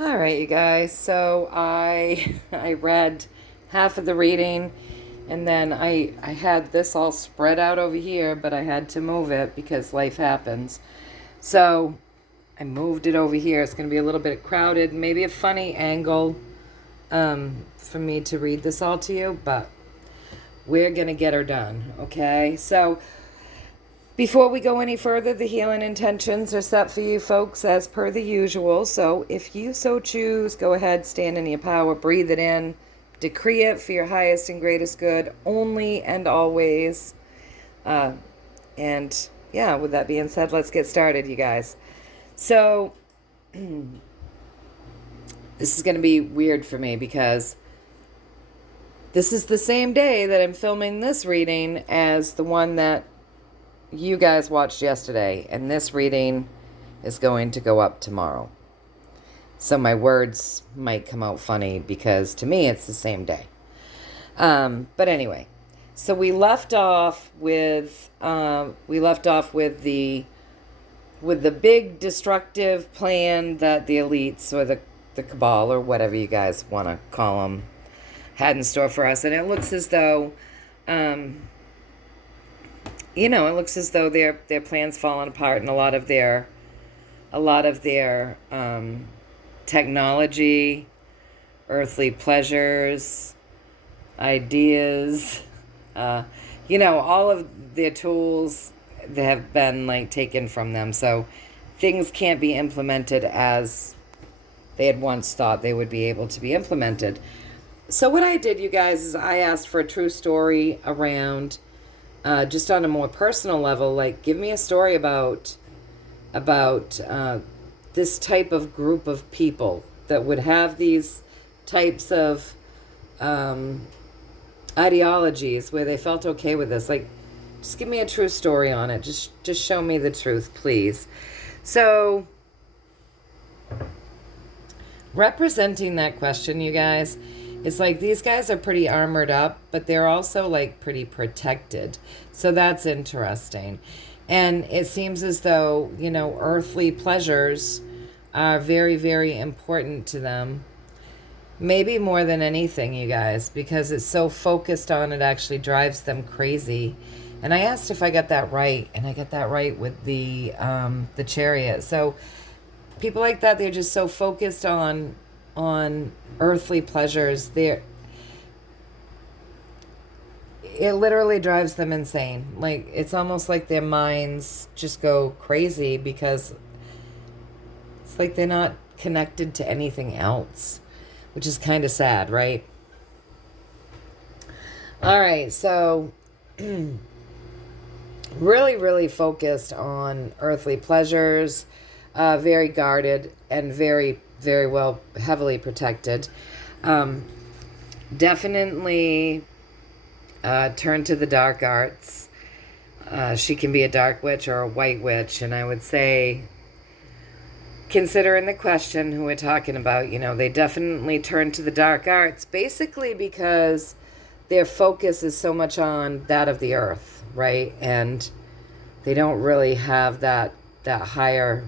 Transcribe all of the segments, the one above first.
All right, you guys. So I read half of the reading, and then I had this all spread out over here, but I had to move it because life happens. So I moved it over here. It's going to be a little bit crowded, maybe a funny angle for me to read this all to you, but we're going to get her done. Okay, so before we go any further, the healing intentions are set for you folks as per the usual. So if you so choose, go ahead, stand in your power, breathe it in, decree it for your highest and greatest good, only and always. And yeah, with that being said, let's get started, you guys. So this is going to be weird for me because this is the same day that I'm filming this reading as the one that you guys watched yesterday, and this reading is going to go up tomorrow. So my words might come out funny because to me it's the same day. But anyway, so we left off with the big destructive plan that the elites or the cabal or whatever you guys want to call them had in store for us, and it looks as though it looks as though their plans fallen apart, and a lot of their technology, earthly pleasures, ideas, all of their tools that have been taken from them. So things can't be implemented as they had once thought they would be able to be implemented. So what I did, you guys, is I asked for a true story around. Just on a more personal level, give me a story about this type of group of people that would have these types of ideologies where they felt okay with this. Just give me a true story on it. Just show me the truth, please. So, representing that question, you guys, it's these guys are pretty armored up, but they're also pretty protected. So that's interesting. And it seems as though, earthly pleasures are very, very important to them. Maybe more than anything, you guys, because it's so focused on it actually drives them crazy. And I asked if I got that right, and I got that right with the Chariot. So people like that, they're just so focused on earthly pleasures. It literally drives them insane. It's almost like their minds just go crazy because it's they're not connected to anything else, which is kind of sad, right? All right, so really, really focused on earthly pleasures, very guarded and very, very well, heavily protected. Definitely turn to the dark arts. She can be a dark witch or a white witch, and I would say, considering the question who we're talking about, they definitely turn to the dark arts, basically because their focus is so much on that of the earth, right? And they don't really have that higher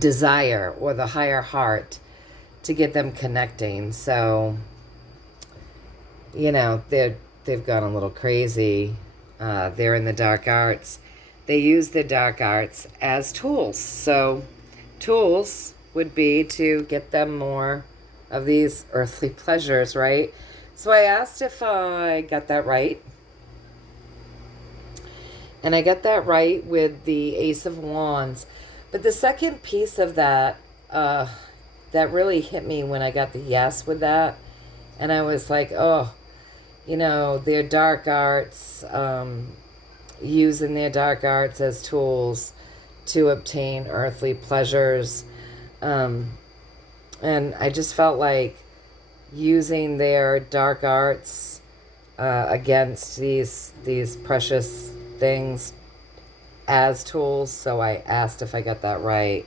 desire or the higher heart to get them connecting. So, they've gone a little crazy. They're in the dark arts. They use the dark arts as tools. So tools would be to get them more of these earthly pleasures, right? So I asked if I got that right. And I got that right with the Ace of Wands. But the second piece of that, that really hit me when I got the yes with that. And I was like, oh, their dark arts, using their dark arts as tools to obtain earthly pleasures. And I just felt like using their dark arts against these precious things as tools. So I asked if I got that right,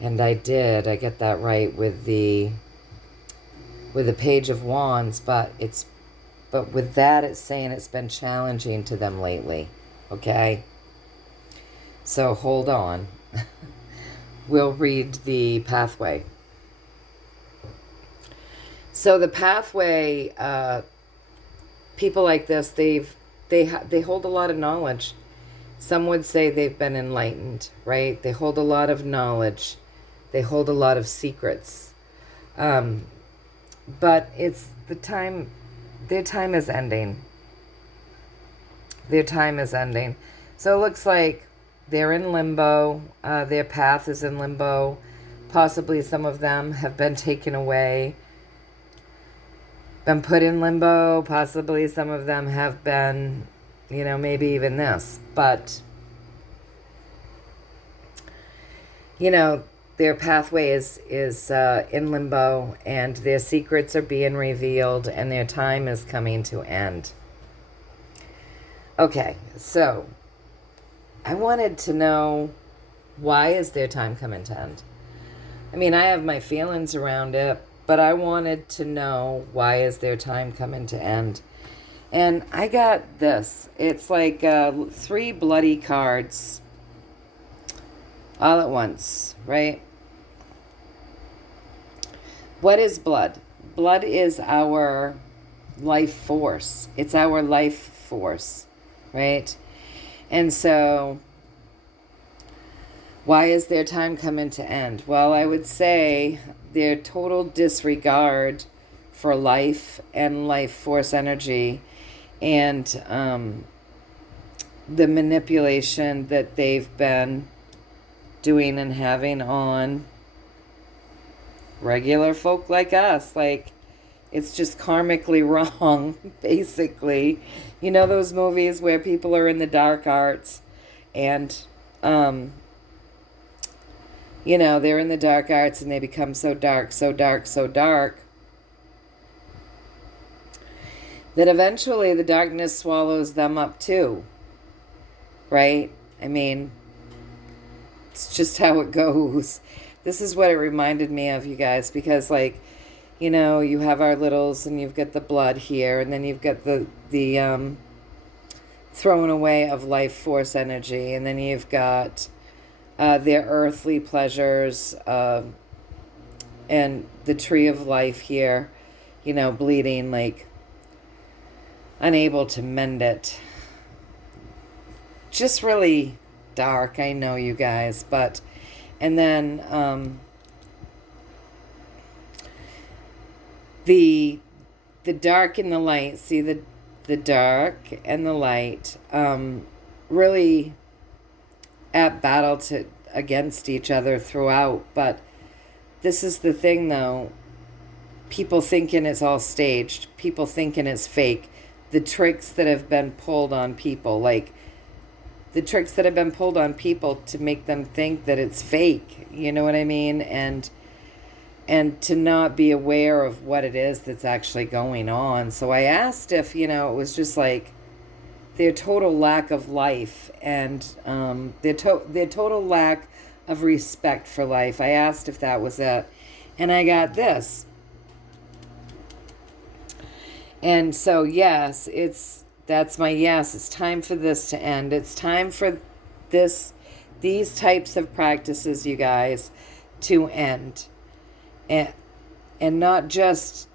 and I did. I get that right with the Page of Wands, but with that, it's saying it's been challenging to them lately. Okay, so hold on. we'll read the pathway. So the pathway, people like this, they hold a lot of knowledge. Some would say they've been enlightened, right? They hold a lot of knowledge. They hold a lot of secrets. But it's their time is ending. Their time is ending. So it looks like they're in limbo. Their path is in limbo. Possibly some of them have been taken away, been put in limbo. Possibly some of them have been, maybe even this. But, their pathway is in limbo, and their secrets are being revealed, and their time is coming to end. Okay, so I wanted to know, why is their time coming to end? I mean, I have my feelings around it, but I wanted to know, why is their time coming to end? And I got this. It's like 3 bloody cards all at once, right? What is blood? Blood is our life force. It's our life force, right? And so, why is their time coming to end? Well, I would say their total disregard for life and life force energy, and the manipulation that they've been doing and having on regular folk like us. Like, it's just karmically wrong, basically. You know those movies where people are in the dark arts and they're in the dark arts and they become so dark, so dark, so dark, that eventually the darkness swallows them up too, right? I mean, it's just how it goes. This is what it reminded me of, you guys, because, like, you have our littles and you've got the blood here, and then you've got the throwing away of life force energy, and then you've got their earthly pleasures, and the tree of life here, bleeding, like, unable to mend it. Just really dark, I know, you guys, but, and then the dark and the light, see the dark and the light really at battle against each other throughout. But this is the thing, though. People thinking it's all staged. People thinking it's fake. The tricks that have been pulled on people, like the tricks that have been pulled on people to make them think that it's fake. You know what I mean? And to not be aware of what it is that's actually going on. So I asked if, it was just like their total lack of life and their total lack of respect for life. I asked if that was it. And I got this. And so, yes, that's my yes. It's time for this to end. It's time for these types of practices, you guys, to end. And not just,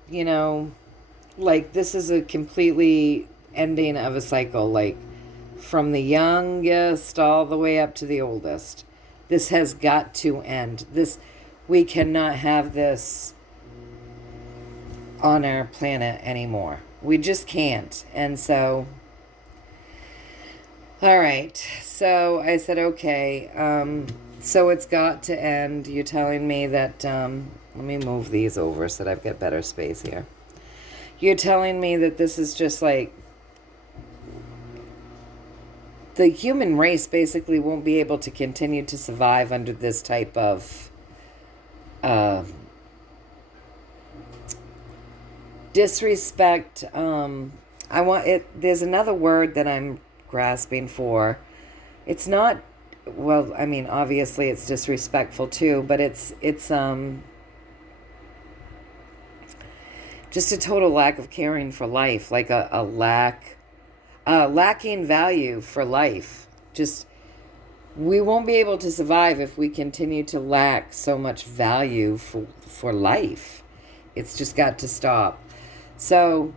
like, this is a completely ending of a cycle, like from the youngest all the way up to the oldest. This has got to end. We cannot have this on our planet anymore. We just can't. And so, all right. So I said, okay. So it's got to end. You're telling me that, let me move these over so that I've got better space here. You're telling me that this is just like, the human race basically won't be able to continue to survive under this type of disrespect. There's another word that I'm grasping for. It's not, well, I mean, obviously it's disrespectful too, but it's just a total lack of caring for life, like a lacking value for life. Just we won't be able to survive if we continue to lack so much value for life. It's just got to stop. So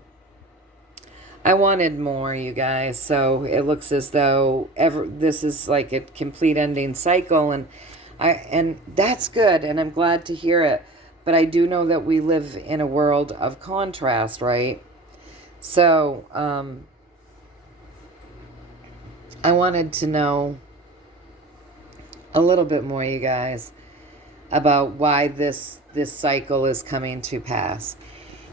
I wanted more, you guys. So it looks as though this is like a complete ending cycle, and that's good, and I'm glad to hear it. But I do know that we live in a world of contrast, right? So I wanted to know a little bit more, you guys, about why this cycle is coming to pass.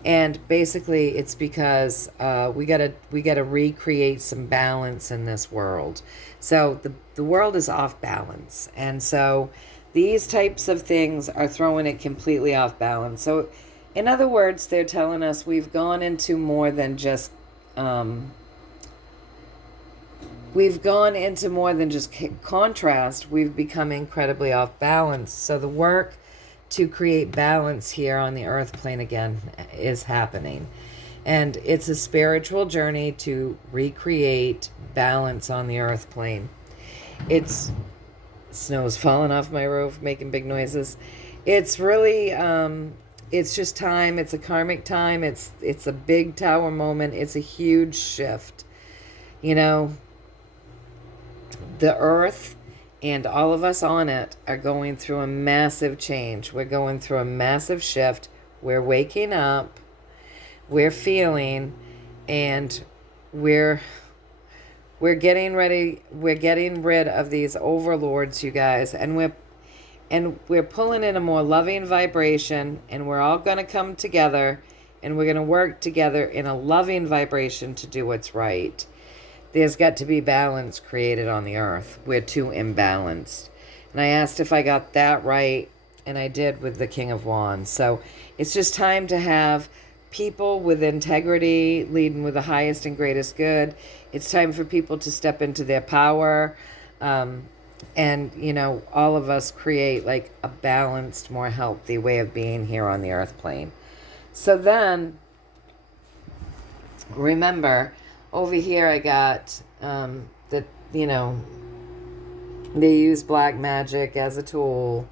And basically it's because we gotta recreate some balance in this world. So the world is off balance, and so these types of things are throwing it completely off balance. So in other words, they're telling us we've gone into more than just contrast. We've become incredibly off balance. So the work to create balance here on the earth plane again is happening. And it's a spiritual journey to recreate balance on the earth plane. Snow's falling off my roof, making big noises. It's really, it's just time. It's a karmic time. It's a big tower moment. It's a huge shift. You know, the earth and all of us on it are going through a massive change. We're going through a massive shift. We're waking up. We're feeling, and we're getting ready. We're getting rid of these overlords, you guys, and we're pulling in a more loving vibration, and we're all going to come together, and we're going to work together in a loving vibration to do what's right. There's got to be balance created on the earth. We're too imbalanced. And I asked if I got that right, and I did with the King of Wands. So it's just time to have people with integrity leading with the highest and greatest good. It's time for people to step into their power. And, you know, all of us create like a balanced, more healthy way of being here on the earth plane. So then, remember, over here I got that, you know, they use black magic as a tool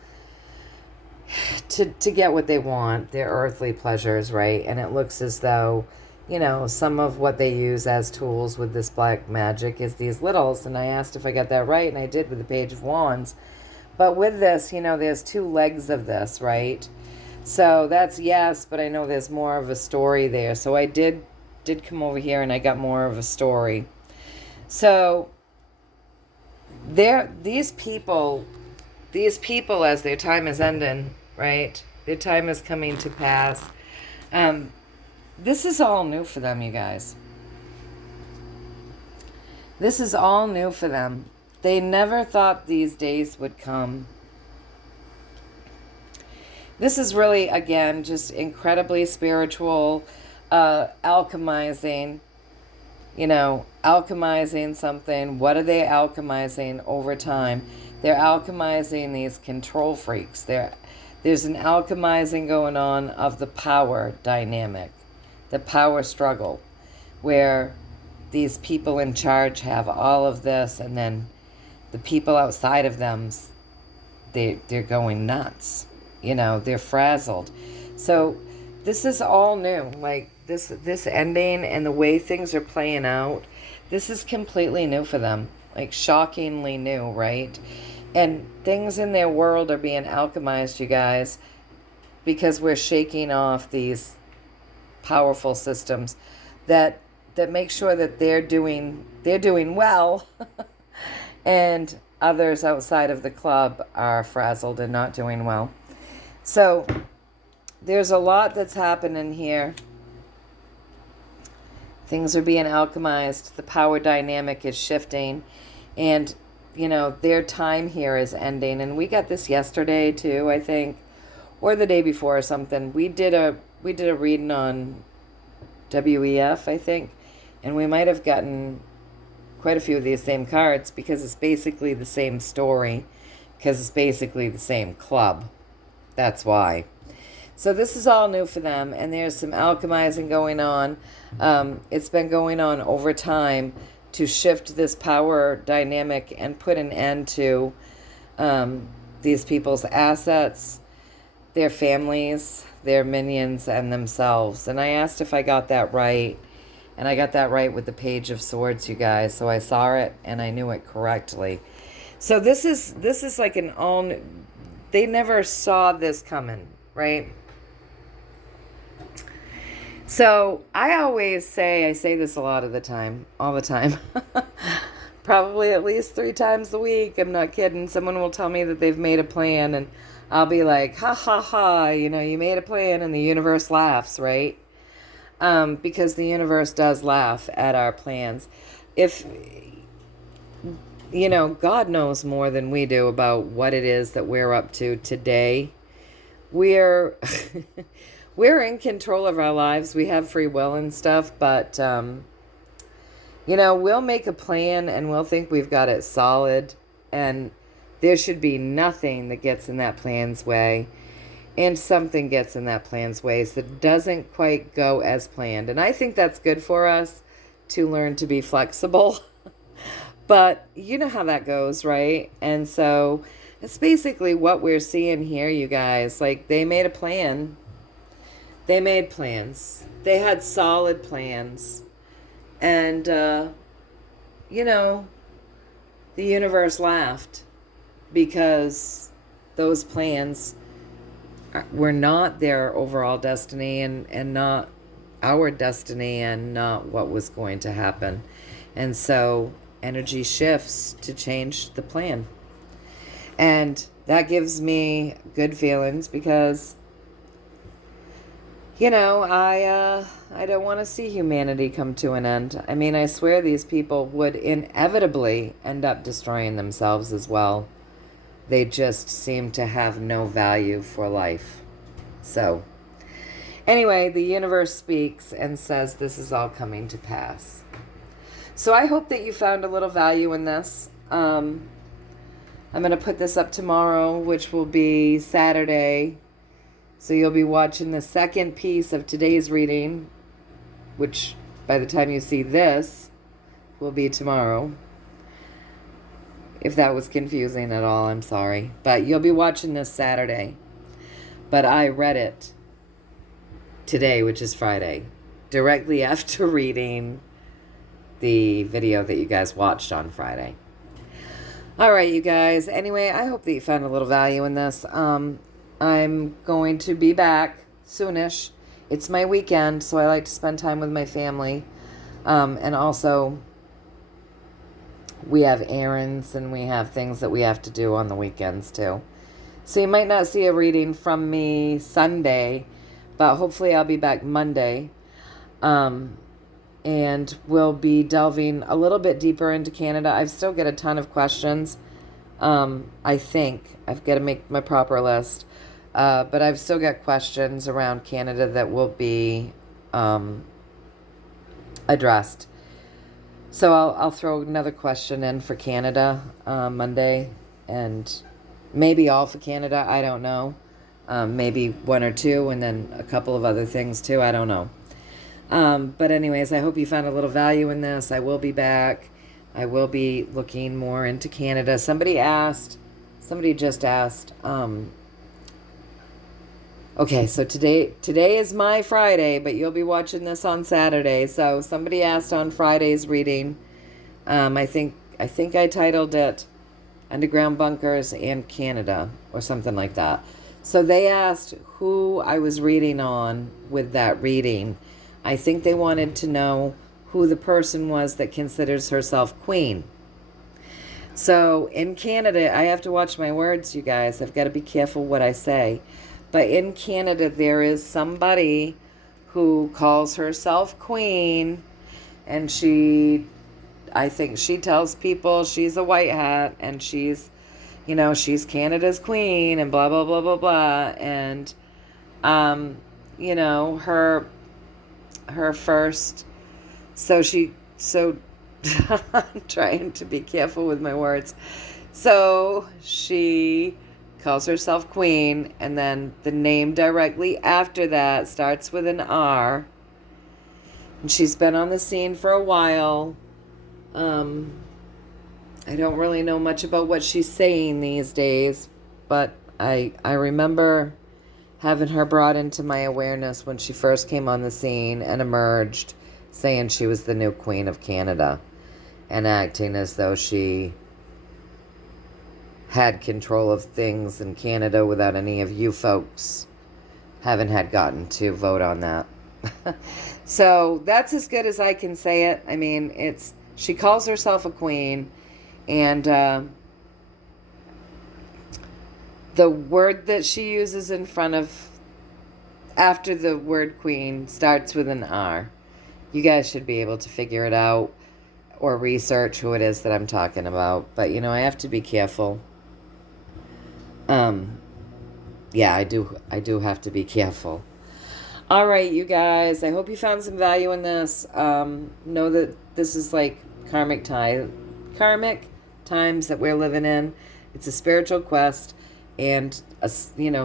to get what they want, their earthly pleasures, right? And it looks as though, you know, some of what they use as tools with this black magic is these littles. And I asked if I got that right, and I did with the Page of Wands. But with this, you know, there's two legs of this, right? So that's yes, but I know there's more of a story there. So I did come over here and I got more of a story. So these people as their time is ending, right? Their time is coming to pass. This is all new for them, you guys. This is all new for them. They never thought these days would come. This is really, again, just incredibly spiritual, alchemizing, you know, alchemizing something. What are they alchemizing over time? They're alchemizing these control freaks. There's an alchemizing going on of the power dynamic, the power struggle, where these people in charge have all of this, and then the people outside of them, they're going nuts. You know, they're frazzled. So this is all new. Like this ending and the way things are playing out, this is completely new for them. Like shockingly new, right? And things in their world are being alchemized, you guys, because we're shaking off these powerful systems that make sure that they're doing well and others outside of the club are frazzled and not doing well. So there's a lot that's happening here. Things are being alchemized. The power dynamic is shifting. And, you know, their time here is ending. And we got this yesterday too, I think, or the day before or something. We did a reading on WEF, I think. And we might have gotten quite a few of these same cards because it's basically the same story. Because it's basically the same club. That's why. So this is all new for them, and there's some alchemizing going on. It's been going on over time, to shift this power dynamic and put an end to these people's assets, their families, their minions, and themselves. And I asked if I got that right. And I got that right with the Page of Swords, you guys. So I saw it and I knew it correctly. So this is like an all... They never saw this coming, right? So I always say, I say this a lot of the time, all the time. Probably at least 3 times a week. I'm not kidding. Someone will tell me that they've made a plan and I'll be like, ha ha ha, you know, you made a plan and the universe laughs, right? Because the universe does laugh at our plans. If, you know, God knows more than we do about what it is that we're up to today. We're we're in control of our lives. We have free will and stuff, but you know, we'll make a plan and we'll think we've got it solid, and there should be nothing that gets in that plan's way. And something gets in that plan's way so it doesn't quite go as planned. And I think that's good for us to learn to be flexible. But you know how that goes, right? And so it's basically what we're seeing here, you guys. Like, they made a plan. They made plans. They had solid plans. And, you know, the universe laughed because those plans were not their overall destiny and not our destiny and not what was going to happen. And so energy shifts to change the plan. And that gives me good feelings because, you know, I don't want to see humanity come to an end. I mean, I swear these people would inevitably end up destroying themselves as well. They just seem to have no value for life. So, anyway, the universe speaks and says this is all coming to pass. So I hope that you found a little value in this. I'm going to put this up tomorrow, which will be Saturday. So you'll be watching the second piece of today's reading, which by the time you see this will be tomorrow. If that was confusing at all, I'm sorry. But you'll be watching this Saturday. But I read it today, which is Friday, directly after reading the video that you guys watched on Friday. All right, you guys. Anyway, I hope that you found a little value in this. I'm going to be back soonish. It's my weekend, so I like to spend time with my family. And also, we have errands and we have things that we have to do on the weekends too. So you might not see a reading from me Sunday, but hopefully I'll be back Monday. And we'll be delving a little bit deeper into Canada. I've still got a ton of questions. I think I've got to make my proper list. But I've still got questions around Canada that will be addressed. So I'll throw another question in for Canada Monday, and maybe all for Canada. I don't know. Maybe 1 or 2, and then a couple of other things too. I don't know. But anyways, I hope you found a little value in this. I will be back. I will be looking more into Canada. Somebody just asked. Okay, so today is my Friday, but you'll be watching this on Saturday. So somebody asked on Friday's reading. I think I titled it Underground Bunkers and Canada or something like that. So they asked who I was reading on with that reading. I think they wanted to know who the person was that considers herself queen. So in Canada, I have to watch my words, you guys. I've got to be careful what I say. But in Canada, there is somebody who calls herself queen, and I think she tells people she's a white hat, and she's Canada's queen, and blah, blah, blah, blah, blah. And, her first, I'm trying to be careful with my words. So she calls herself queen, and then the name directly after that starts with an R. And she's been on the scene for a while. Um, I don't really know much about what she's saying these days, but I remember having her brought into my awareness when she first came on the scene and emerged, saying she was the new Queen of Canada and acting as though she had control of things in Canada without any of you folks haven't had gotten to vote on that. So that's as good as I can say it. I mean, she calls herself a queen, and the word that she uses in front of, after the word queen, starts with an R. You guys should be able to figure it out or research who it is that I'm talking about. But, I have to be careful. Yeah, I do have to be careful. All right, you guys, I hope you found some value in this. Know that this is like karmic times that we're living in. It's a spiritual quest, and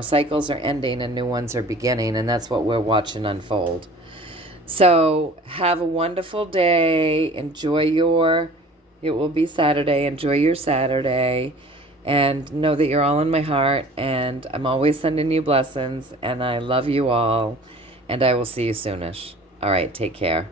cycles are ending and new ones are beginning, and that's what we're watching unfold. So have a wonderful day. It will be Saturday. Enjoy your Saturday. And know that you're all in my heart, and I'm always sending you blessings, and I love you all, and I will see you soonish. All right, take care.